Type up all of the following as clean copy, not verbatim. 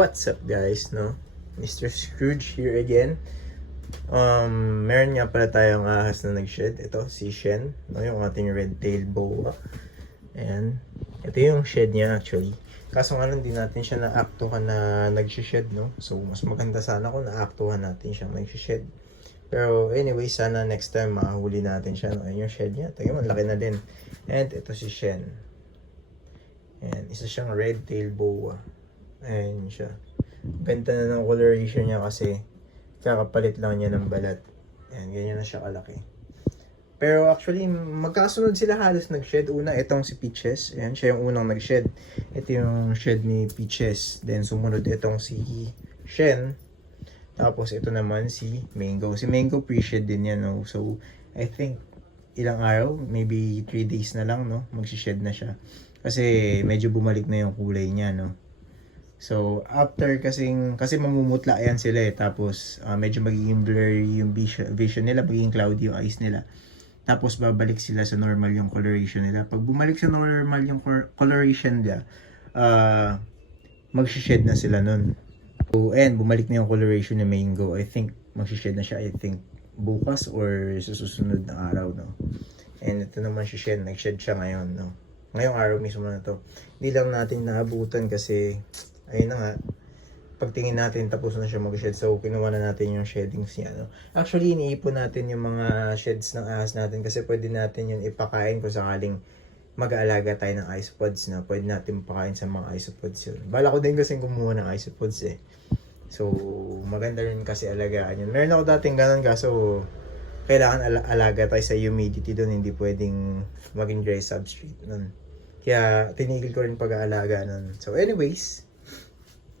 What's up guys, no? Mr. Scrooge here again. Meron nga pala tayong ahas na nag-shed. Ito, si Shen, no? Yung ating red-tailed boa. Ayan. Ito yung shed niya actually. Kaso nga lang, di natin siya na-actuhan na nag-shed, no? So, mas maganda sana kung na-actuhan natin siyang nag-shed. Pero anyway, sana next time makahuli natin siya, no? Ayan yung shed niya. Tingnan mo, laki na din. And ito si Shen. Ayan, isa siyang red-tailed boa. Ayan siya. Ganda na ng coloration niya kasi kakapalit lang niya ng balat. Ayan, ganyan na siya kalaki. Pero actually, magkasunod sila halos nag-shed. Una, itong si Peaches. Ayan, siya yung unang nag-shed. Ito yung shed ni Peaches. Then, sumunod itong si Shen. Tapos, ito naman si Mango. Si Mango pre-shed din yan, no? So, I think, ilang araw, maybe 3 days na lang, no? Mag-shed na siya. Kasi, medyo bumalik na yung kulay niya, no? So, after kasi mamumutla yan sila eh. Tapos, medyo magiging blurry yung vision nila, magiging cloudy yung eyes nila. Tapos, babalik sila sa normal yung coloration nila. Pag bumalik sa normal yung coloration nila, mag-shed na sila nun. So, and bumalik na yung coloration ni Mango. I think, mag-shed na siya, I think, bukas or sa susunod na araw, no? And ito naman si Shen, nag-shed siya ngayon, no? Ngayong araw mismo na to. Hindi lang natin naabutan kasi ayun na nga, pagtingin natin tapos na siya mag-shed. So, kinuha na natin yung sheddings niya. No? Actually, iniipon natin yung mga sheds ng ahas natin kasi pwede natin yun ipakain kung sakaling mag-aalaga tayo ng isopods na. Pwede natin pakain sa mga isopods yun. Bala ko din kasi kumuha ng isopods eh. So, maganda rin kasi alagaan yun. Meron ako dating ganun kaso kailangan alaga tayo sa humidity doon. Hindi pwedeng maging dry substrate nun. Kaya, tinigil ko rin pag-aalaga nun. So, anyways,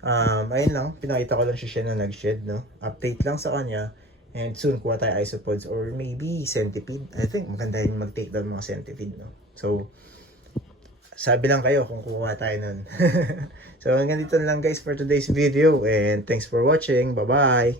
ayun lang, pinakita ko lang siya na nag-shed, no? Update lang sa kanya. And soon, kuha tayo isopods or maybe centipede. I think maganda rin mag-take down mga centipede, no? So, sabi lang kayo kung kuha tayo nun. So, hanggang dito lang guys for today's video. And thanks for watching. Bye-bye!